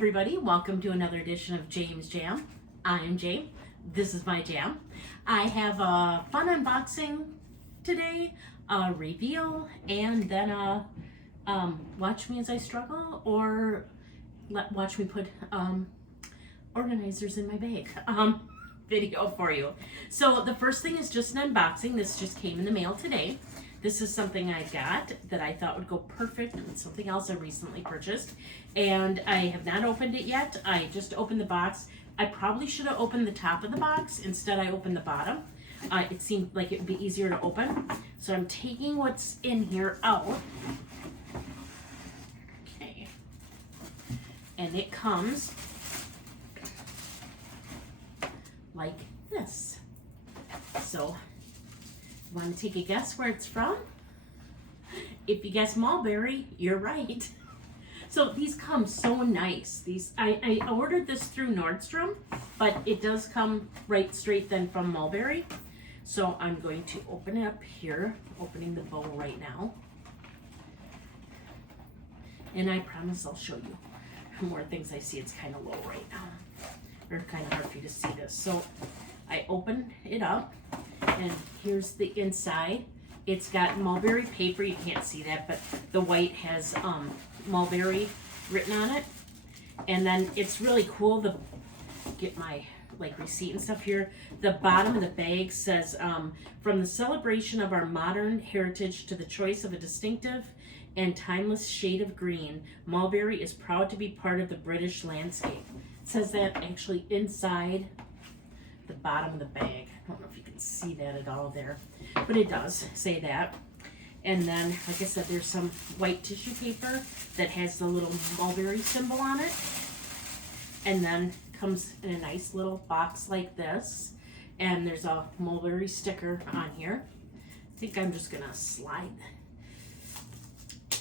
everybody, welcome to another edition of James Jam. I'm Jam. This is my jam. I have a fun unboxing today, a reveal, and then a watch me as I struggle, or watch me put organizers in my bag video for you. So the first thing is just an unboxing. This just came in the mail today. This is something I got that I thought would go perfect with something else I recently purchased. And I have not opened it yet. I just opened the box. I probably should have opened the top of the box. Instead, I opened the bottom. It seemed like it would be easier to open. So I'm taking what's in here out. Okay. And it comes like this. So, want to take a guess where it's from? If you guess Mulberry, you're right. So these come so nice. These I ordered this through Nordstrom, but it does come right straight then from Mulberry. So I'm going to open it up here, opening the bowl right now. And I promise I'll show you more things I see. It's kind of low right now, or kind of hard for you to see this. So I open it up, and here's the inside. It's got mulberry paper. You can't see that, but the white has mulberry written on it. And then it's really cool to get my receipt and stuff here. The bottom of the bag says, from the celebration of our modern heritage to the choice of a distinctive and timeless shade of green, Mulberry is proud to be part of the British landscape. It says that actually inside the bottom of the bag. I don't know if you can see that at all there, but it does say that. And then, like I said, there's some white tissue paper that has the little mulberry symbol on it. And then comes in a nice little box like this. And there's a mulberry sticker on here. I think I'm just gonna slide.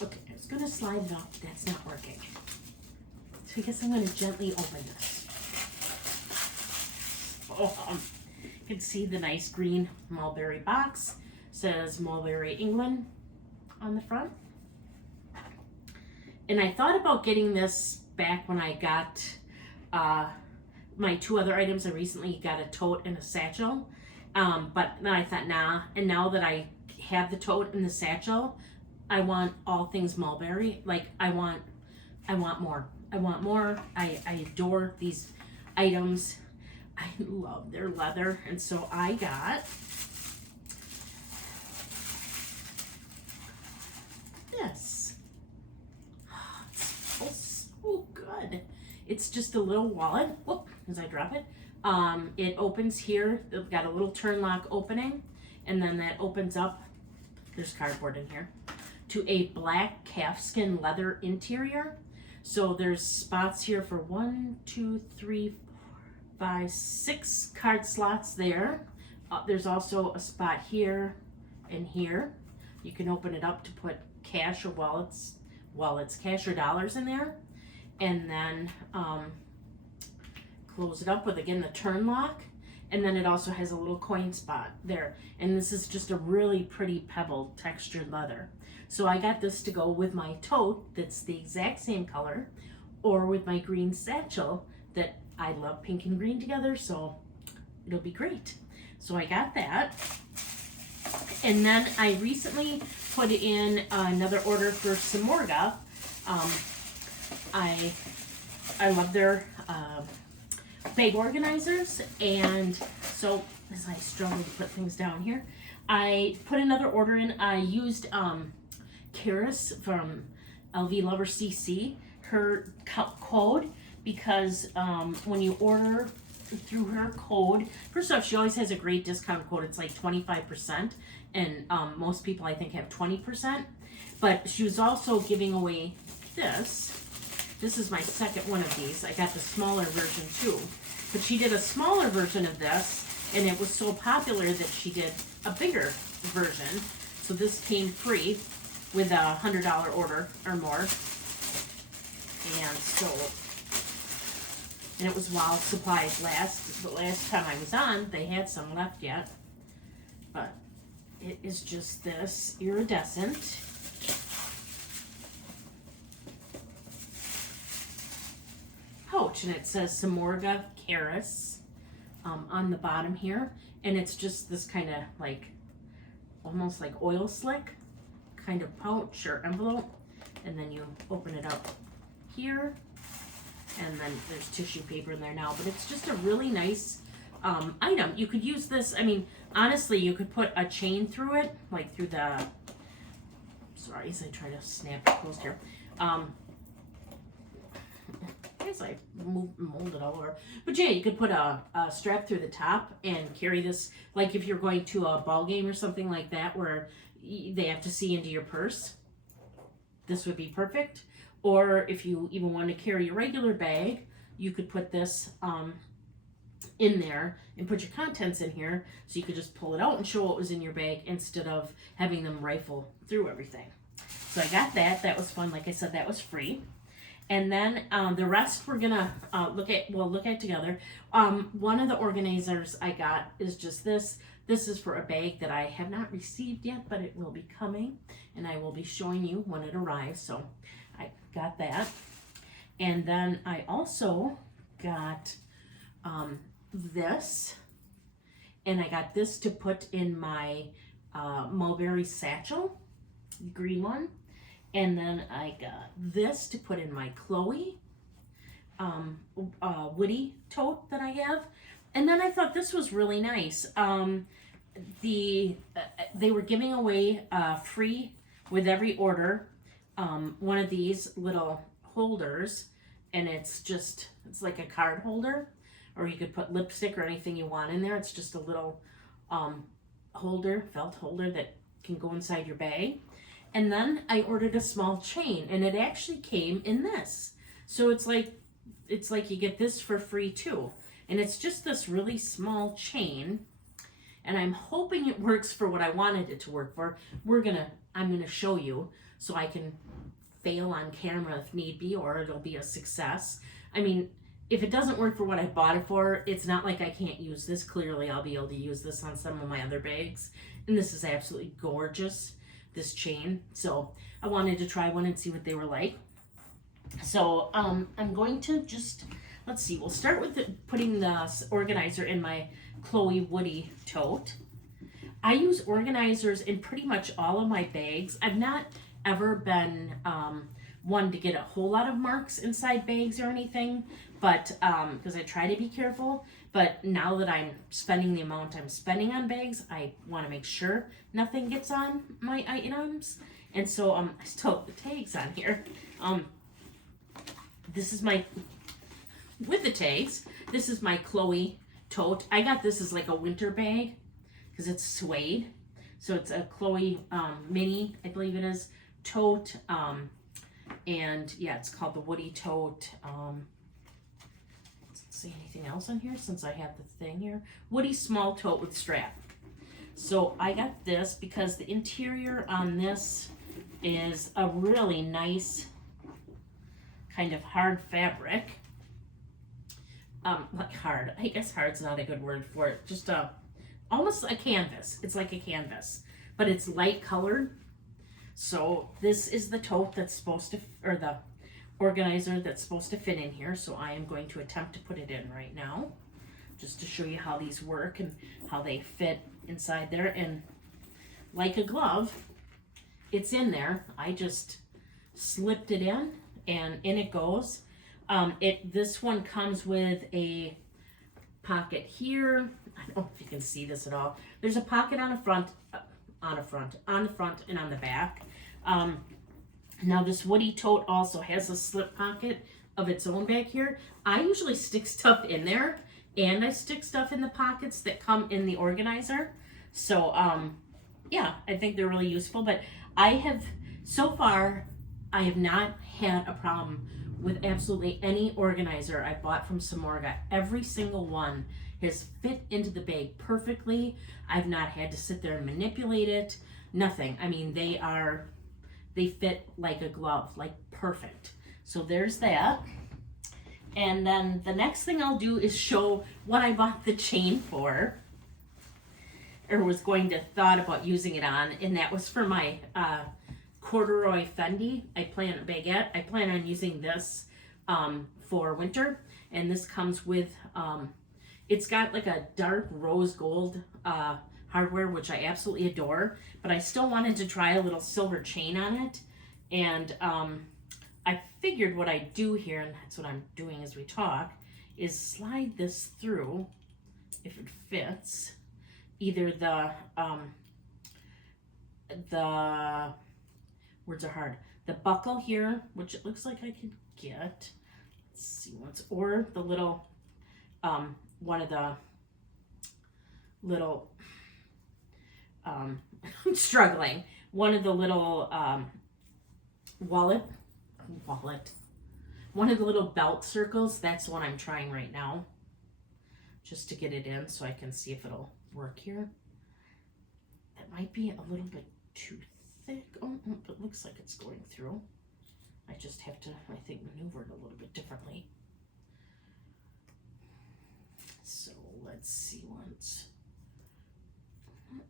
Okay, I was gonna slide it off, but that's not working. So I guess I'm gonna gently open this. You can see the nice green mulberry box. Says Mulberry England on the front. And I thought about getting this back when I got my two other items. I recently got a tote and a satchel. But then I thought, nah. And now that I have the tote and the satchel, I want all things Mulberry. I want more. I want more. I adore these items. I love their leather, and so I got this. Oh, it smells so good. It's just a little wallet. Whoop, as I drop it. It opens here. They've got a little turn lock opening, and then that opens up. There's cardboard in here. To a black calfskin leather interior. So there's spots here for 1, 2, 3, 5, 6 card slots there. There's also a spot here and here. You can open it up to put cash or wallets, cash or dollars in there. And then close it up with, again, the turn lock. And then it also has a little coin spot there. And this is just a really pretty pebble textured leather. So I got this to go with my tote that's the exact same color, or with my green satchel that I love pink and green together, so it'll be great. So I got that. And then I recently put in another order for Samorga. I love their bag organizers, and so as I struggle to put things down here, I put another order in. I used Charis from LV Lover CC, her code, because when you order through her code, first off, she always has a great discount code. It's like 25%, and most people I think have 20%. But she was also giving away this. This is my second one of these. I got the smaller version too. But she did a smaller version of this, and it was so popular that she did a bigger version. So this came free with a $100 order or more. And so, and it was while supplies last. The last time I was on, they had some left yet. But it is just this iridescent. pouch, and it says Samorga Charis on the bottom here. And it's just this kind of like, almost like oil slick kind of pouch or envelope. And then you open it up here. And then there's tissue paper in there now. But it's just a really nice item. You could use this, I mean, honestly, you could put a chain through it, like through the, sorry, as I try to snap it closed here. As I mold it all over. But yeah, you could put a strap through the top and carry this, like if you're going to a ball game or something like that where they have to see into your purse. This would be perfect. Or if you even want to carry a regular bag, you could put this in there and put your contents in here, so you could just pull it out and show what was in your bag instead of having them rifle through everything. So I got that. That was fun. Like I said, that was free. And then the rest we're gonna look at together. One of the organizers I got is just this. This is for a bag that I have not received yet, but it will be coming, and I will be showing you when it arrives. So I got that. And then I also got this, and I got this to put in my mulberry satchel, the green one. And then I got this to put in my Chloe woody tote that I have. And then I thought this was really nice. They were giving away free with every order one of these little holders, and it's like a card holder, or you could put lipstick or anything you want in there. It's just a little felt holder that can go inside your bag. And then I ordered a small chain, and it actually came in this. So it's like you get this for free too. And it's just this really small chain, and I'm hoping it works for what I wanted it to work for. I'm gonna show you so I can fail on camera if need be, or it'll be a success. I mean, if it doesn't work for what I bought it for, it's not like I can't use this. Clearly I'll be able to use this on some of my other bags. And this is absolutely gorgeous, this chain. So I wanted to try one and see what they were like. So I'm going to just, let's see, we'll start with putting the organizer in my Chloe Woody tote. I use organizers in pretty much all of my bags. I've not ever been one to get a whole lot of marks inside bags or anything, but because I try to be careful. But now that I'm spending the amount I'm spending on bags, I want to make sure nothing gets on my items. And so I still have the tags on here. This is my, with the tags, this is my Chloe tote. I got this as like a winter bag because it's suede. So it's a Chloe mini, I believe it is, tote. And yeah, it's called the Woody tote. See anything else on here since I have the thing here? Woody small tote with strap. So I got this because the interior on this is a really nice kind of hard fabric. Like hard, I guess hard's not a good word for it. Just almost a canvas. It's like a canvas, but it's light colored. So this is the tote that's supposed to, or the organizer that's supposed to fit in here. So I am going to attempt to put it in right now, just to show you how these work and how they fit inside there. And like a glove, it's in there. I just slipped it in, and in it goes. This one comes with a pocket here. I don't know if you can see this at all. There's a pocket on the front, on the front, and on the back. Now this Woody tote also has a slip pocket of its own back here. I usually stick stuff in there, and I stick stuff in the pockets that come in the organizer. So yeah, I think they're really useful. But so far, I have not had a problem with absolutely any organizer I bought from Samorga. Every single one has fit into the bag perfectly. I've not had to sit there and manipulate it. Nothing. I mean, they fit like a glove, like perfect. So there's that. And then the next thing I'll do is show what I bought the chain for, or was going to thought about using it on, and that was for my corduroy Fendi. Baguette. I plan on using this for winter. And this comes with, it's got like a dark rose gold hardware, which I absolutely adore. But I still wanted to try a little silver chain on it. And I figured what I do here, and that's what I'm doing as we talk, is slide this through, if it fits, either the words are hard, the buckle here, which it looks like I could get, let's see once, or the little, one of the little, I'm struggling, one of the little wallet, one of the little belt circles, that's the one I'm trying right now, just to get it in so I can see if it'll work here. That might be a little bit too thick. Oh, it looks like it's going through. I just have to, I think, maneuver it a little bit differently. So let's see once. Not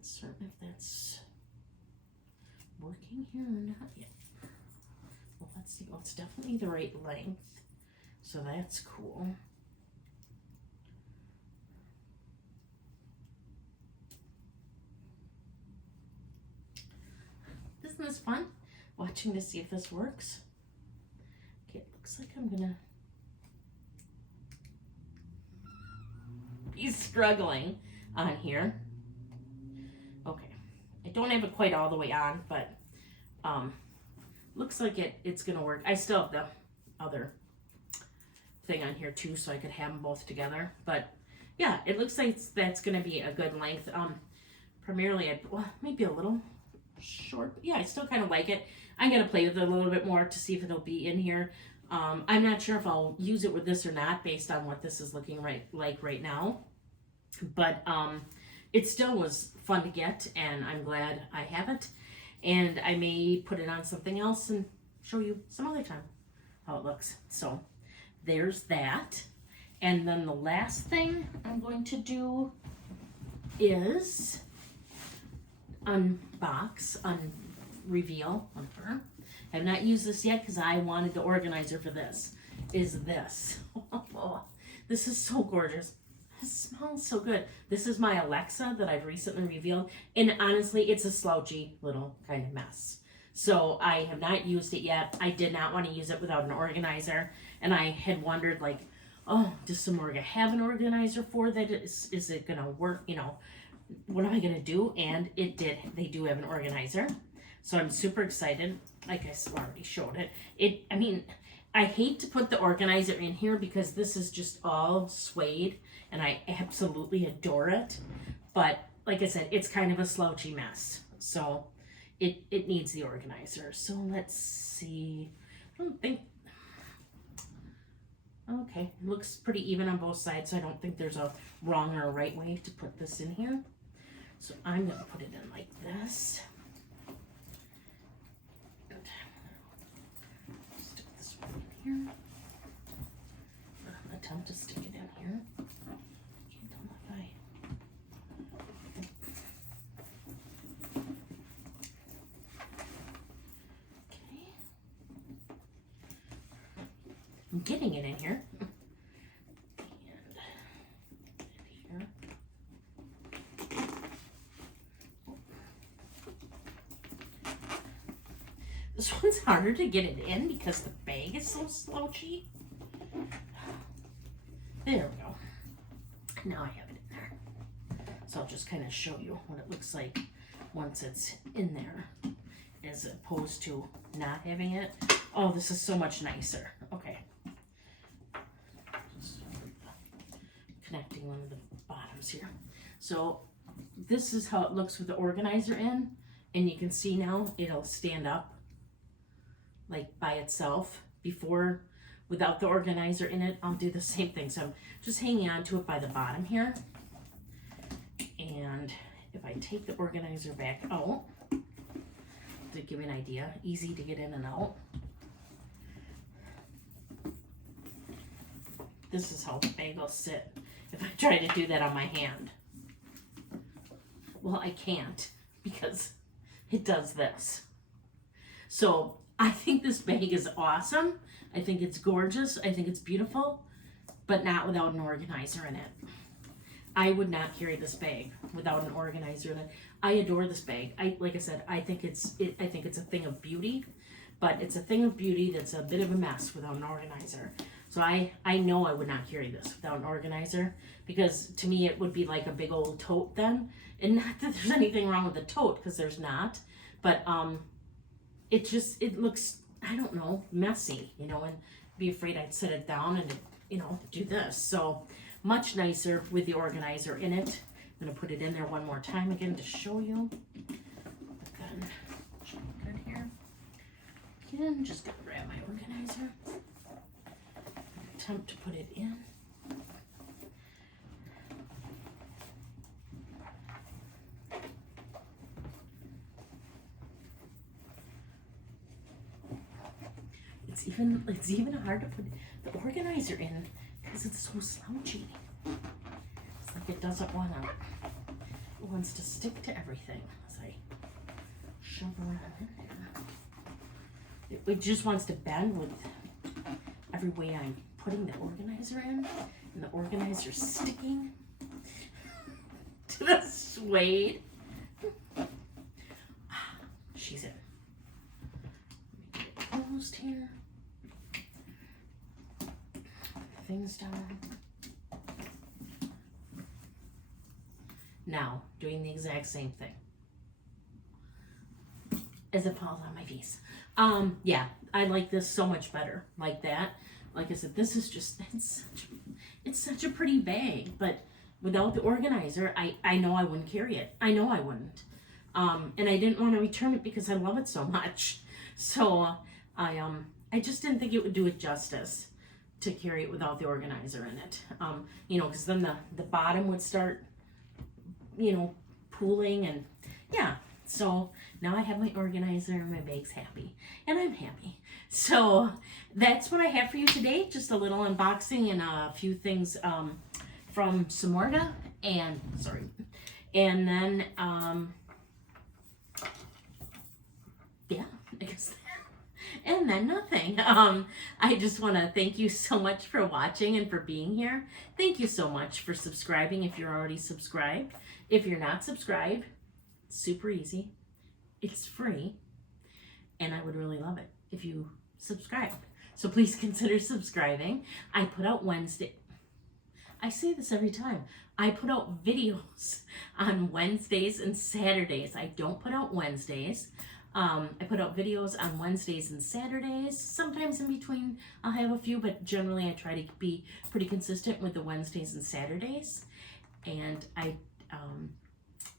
certain if that's working here or not yet. Well, let's see. Well, it's definitely the right length, so that's cool. Isn't this fun? Watching to see if this works. Okay, it looks like I'm gonna be struggling on here. Okay, I don't have it quite all the way on, but looks like it's gonna work. I still have the other thing on here too, so I could have them both together. But yeah, it looks like that's gonna be a good length. Primarily, well, maybe a little short. Yeah, I still kind of like it. I'm gonna play with it a little bit more to see if it'll be in here. I'm not sure if I'll use it with this or not based on what this is looking like right now. But it still was fun to get, and I'm glad I have it. And I may put it on something else and show you some other time how it looks. So there's that. And then the last thing I'm going to do is reveal. I have not used this yet because I wanted the organizer for this. Is this. This is so gorgeous. It smells so good. This is my Alexa that I've recently revealed. And honestly, it's a slouchy little kind of mess. So I have not used it yet. I did not want to use it without an organizer. And I had wondered, like, oh, does Samorga have an organizer for that? Is it going to work? You know, what am I going to do? And it did. They do have an organizer. So I'm super excited. Like I already showed it. I mean, I hate to put the organizer in here because this is just all suede and I absolutely adore it. But like I said, it's kind of a slouchy mess. So it needs the organizer. So let's see. I don't think, okay, it looks pretty even on both sides. So I don't think there's a wrong or a right way to put this in here. So I'm going to put it in like this. Stick this one in here. I'm going to attempt to stick it in here. Can't tell if I... Okay. I'm getting it in here. This one's harder to get it in because the bag is so slouchy. There we go. Now I have it in there. So I'll just kind of show you what it looks like once it's in there as opposed to not having it. Oh, this is so much nicer. Okay. Just connecting one of the bottoms here. So this is how it looks with the organizer in. And you can see now it'll stand up like by itself. Before, without the organizer in it, I'll do the same thing. So I'm just hanging on to it by the bottom here. And if I take the organizer back out, to give you an idea, easy to get in and out. This is how the bag will sit if I try to do that on my hand. Well, I can't because it does this. So I think this bag is awesome. I think it's gorgeous. I think it's beautiful, but not without an organizer in it. I would not carry this bag without an organizer in it. I adore this bag. Like I said, I think it's a thing of beauty, but it's a thing of beauty that's a bit of a mess without an organizer. So I know I would not carry this without an organizer, because to me it would be like a big old tote then. And not that there's anything wrong with the tote, because there's not, but it looks, I don't know, messy, you know, and be afraid I'd set it down and, you know, do this. So much nicer with the organizer in it. I'm going to put it in there one more time again to show you. Then, good here. Again, just going to grab my organizer. Attempt to put it in. It's even hard to put the organizer in because it's so slouchy. It's like it doesn't want to. It wants to stick to everything as I shove around in there. It just wants to bend with every way I'm putting the organizer in, and the organizer's sticking to the suede. She's in. Let me get it closed here. Things down. Now, doing the exact same thing as it falls on my piece. Yeah, I like this so much better like that. Like I said, this is just, it's such a pretty bag, but without the organizer, I know I wouldn't carry it. I know I wouldn't. And I didn't want to return it because I love it so much. So I just didn't think it would do it justice to carry it without the organizer in it. You know, because then the bottom would start, you know, pooling, and yeah. So now I have my organizer and my bag's happy, and I'm happy. So that's what I have for you today. Just a little unboxing and a few things from Samorga, and then yeah, I guess. And then nothing. I just want to thank you so much for watching and for being here. Thank you so much for subscribing if you're already subscribed. If you're not subscribed, it's super easy. It's free. And I would really love it if you subscribe. So please consider subscribing. I put out Wednesday. I say this every time. I put out videos on Wednesdays and Saturdays. I don't put out Wednesdays. I put out videos on Wednesdays and Saturdays. Sometimes in between I'll have a few, but generally I try to be pretty consistent with the Wednesdays and Saturdays. And I,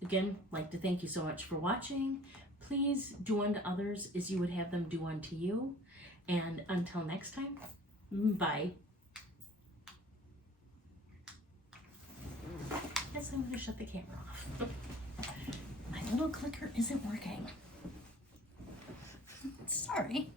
again, like to thank you so much for watching. Please do unto others as you would have them do unto you. And until next time, bye. Guess I'm going to shut the camera off. My little clicker isn't working. Sorry.